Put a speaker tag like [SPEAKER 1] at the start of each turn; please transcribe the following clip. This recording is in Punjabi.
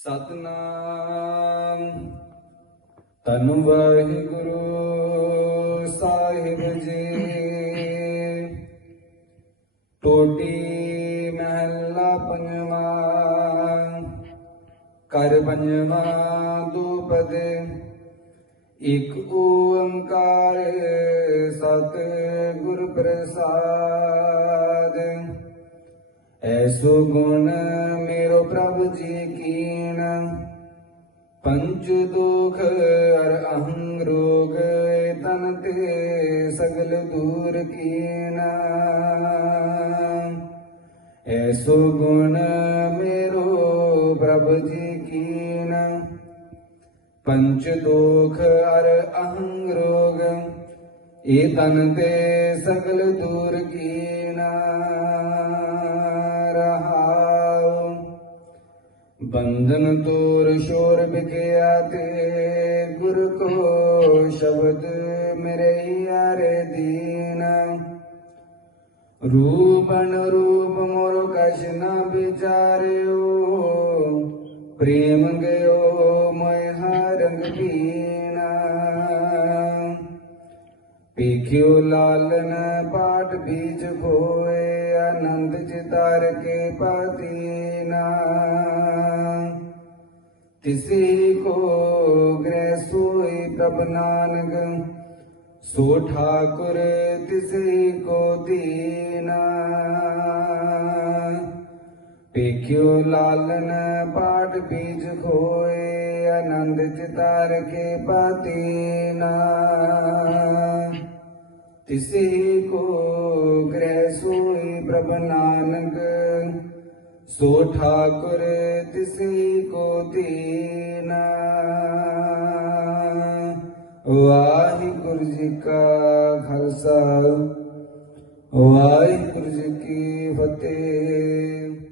[SPEAKER 1] ਸਤਨਾਮ। ਤਨ ਵਾਹਿਗੁਰੂ ਸਾਹਿਬ ਜੀ। ਟੋਟੀ ਮਹੱਲਾ ਪੰਜਵਾ। ਕਰ ਪੰਜਵਾ ਦੂਪਦ ਇਕ ਓੰਕਾਰ ਸਤ ਗੁਰ ਪ੍ਰਸਾਦ। ਐਸੋ ਗੁਣ ਮੇਰੋ ਪ੍ਰਭ ਜੀ ਕੀਨ ਪੰਚ ਦੁਖ ਅਰ ਅਹੰ ਰੋਗ ਤਨ ਤੇ ਸਗਲ ਦੂਰ ਕੀਨਾ ਐਸੋ ਗੁਣ ਮੇਰੋ ਪ੍ਰਭ ਜੀ ਕੀਨ ਪੰਚ ਦੁਖ ਅਰ ਅਹੰ ਰੋਗ ਇਹ ਤਨ ਤੇ ਸਗਲ ਦੂਰ ਕੀ ਬੰਧਨ ਤੋਰ ਸ਼ੋਰ ਬਿਕਿਆ ਤੇ ਗੁਰ ਕੋ ਸ਼ਬਦ ਮੇਰੇ ਯਾਰੇ ਦੀਨ। ਰੂਪਨ ਰੂਪ ਮੋਰ ਕਛ ਨਾ ਵਿਚਾਰਿਓ, ਪ੍ਰੇਮ ਗਇਓ ਮੈਂ ਹਰੰਗ ਕੀਨਾ ਪੀਖਿਓ ਲਾਲਨ ਪਾਟ ਬੀਜ ਹੋਏ, ਆਨੰਦ ਚਿਤਾਰ ਕੇ ਪਾਤੀਨਾ। ਤਿਸੇ ਕੋ ਗ੍ਰਹਿ ਸੋਈ ਪ੍ਰਭ ਨਾਨਕ, ਸੋ ਠਾਕੁਰ ਤਿਸੇ ਕੋ ਦੀਨਾ। ਪੇਖਿਓ ਲਾਲਨ ਪਾਠ ਬੀਜ ਖੋਏ, ਆਨੰਦ ਚਿਤਾਰ ਕੇ ਪਾਤੀਨਾ। ਤਿਸੇ ਕੋ ਗ੍ਰਹਿ ਸੋਈ ਪ੍ਰਭ ਨਾਨਕ, ਸੋ ਠਾਕੁਰ ਤਿਸੇ ਕੋ ਦੀਨਾ ਵਾਹਿਗੁਰੂ ਜੀ ਕਾ ਖਾਲਸਾ ਵਾਹਿਗੁਰੂ ਜੀ ਕੀ ਫਤਿਹ